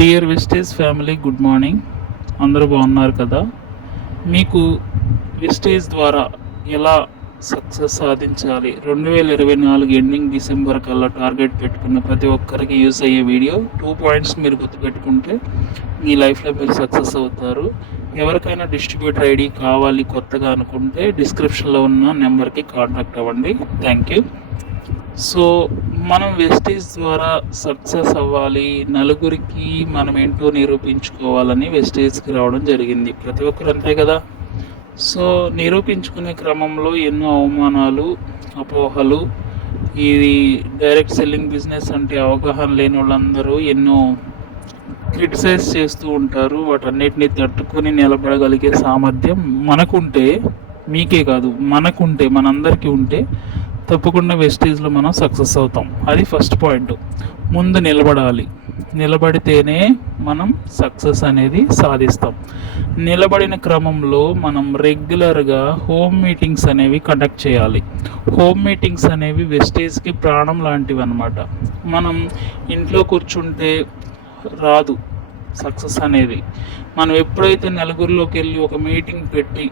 Dear Vestige family, good morning. అందరూ బాగున్నారు కదా? మీకు వెస్టేజ్ ద్వారా ఎలా సక్సెస్ సాధించాలి, 2024 ఎండింగ్ డిసెంబర్ కల్లా టార్గెట్ పెట్టుకున్న ప్రతి ఒక్కరికి యూస్ అయ్యే వీడియో. 2 పాయింట్స్ మీరు గుర్తుపెట్టుకుంటే మీ లైఫ్లో మీరు సక్సెస్ అవుతారు. ఎవరికైనా డిస్ట్రిబ్యూటర్ ఐడి కావాలి కొత్తగా అనుకుంటే డిస్క్రిప్షన్లో ఉన్న నెంబర్కి కాంటాక్ట్ అవ్వండి. Thank you. సో మనం వెస్టేజ్ ద్వారా సక్సెస్ అవ్వాలి, నలుగురికి మనం ఏంటో నిరూపించుకోవాలని వెస్టేజ్కి రావడం జరిగింది. ప్రతి ఒక్కరు అంతే కదా. సో నిరూపించుకునే క్రమంలో ఎన్నో అవమానాలు, అపోహలు, ఇది డైరెక్ట్ సెల్లింగ్ బిజినెస్ అంటే అవగాహన లేని వాళ్ళందరూ ఎన్నో క్రిటిసైజ్ చేస్తూ ఉంటారు. వాటన్నిటిని తట్టుకొని నిలబడగలిగే సామర్థ్యం మనకుంటే, మీకే కాదు మనకుంటే, మనందరికీ ఉంటే తప్పకుండా వెస్టేజ్లో మనం సక్సెస్ అవుతాం. అది ఫస్ట్ పాయింట్. ముందు నిలబడాలి. నిలబడితేనే మనం సక్సెస్ అనేది సాధిస్తాం. నిలబడిన క్రమంలో మనం రెగ్యులర్గా హోమ్ మీటింగ్స్ అనేవి కండక్ట్ చేయాలి. హోమ్ మీటింగ్స్ అనేవి వెస్టేజ్కి ప్రాణం లాంటివి అన్నమాట. మనం ఇంట్లో కూర్చుంటే రాదు సక్సెస్ అనేది. మనం ఎప్పుడైతే నలుగురిలోకి వెళ్ళి ఒక మీటింగ్ పెట్టి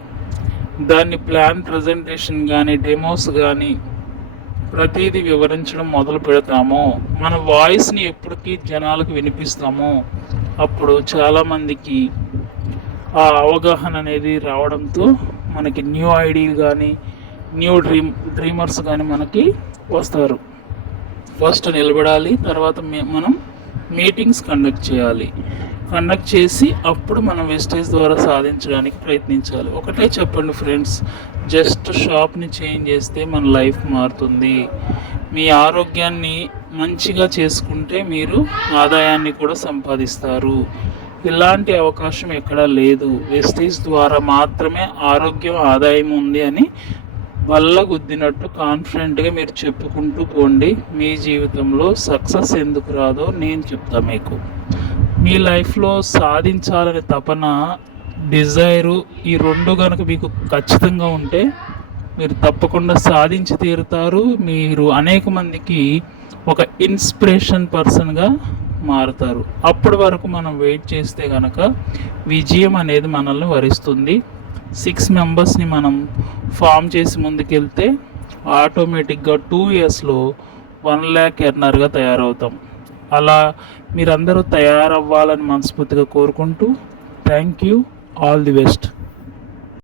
దాన్ని ప్లాన్ ప్రజెంటేషన్ కానీ డెమోస్ కానీ ప్రతిదీ వివరించడం మొదలు పెడతామో, మన వాయిస్ని ఎప్పటికీ జనాలకు వినిపిస్తామో, అప్పుడు చాలామందికి ఆ అవగాహన అనేది రావడంతో మనకి న్యూ ఐడియాలు కానీ న్యూ డ్రీమర్స్ కానీ మనకి వస్తారు. ఫస్ట్ నిలబడాలి, తర్వాత మనం మీటింగ్స్ కండక్ట్ చేయాలి. కండక్ట్ చేసి అప్పుడు మనం వెస్టేజ్ ద్వారా సాధించడానికి ప్రయత్నించాలి. ఒకటే చెప్పండి ఫ్రెండ్స్, జస్ట్ షాప్ని చేంజ్ చేస్తే మన లైఫ్ మారుతుంది. మీ ఆరోగ్యాన్ని మంచిగా చేసుకుంటే మీరు ఆదాయాన్ని కూడా సంపాదిస్తారు. ఇలాంటి అవకాశం ఎక్కడా లేదు. వెస్టేజ్ ద్వారా మాత్రమే ఆరోగ్యం, ఆదాయం ఉంది అని గుద్దినట్టు కాన్ఫిడెంట్గా మీరు చెప్పుకుంటూ పోండి. మీ జీవితంలో సక్సెస్ ఎందుకు రాదో నేను చెప్తా మీకు. మీ లైఫ్లో సాధించాలనే తపన, డిజైరు, ఈ రెండు కనుక మీకు ఖచ్చితంగా ఉంటే మీరు తప్పకుండా సాధించి తీరుతారు. మీరు అనేక మందికి ఒక ఇన్స్పిరేషన్ పర్సన్గా మారుతారు. అప్పటి వరకు మనం వెయిట్ చేస్తే కనుక విజయం అనేది మనల్ని వరిస్తుంది. 6 మెంబర్స్ని మనం ఫామ్ చేసి ముందుకెళ్తే ఆటోమేటిక్గా 2 ఇయర్స్లో 1 lakh ఎర్నర్గా తయారవుతాం. అలా మీరందరూ తయారవ్వాలని మనస్ఫూర్తిగా కోరుకుంటూ thank you. All the best.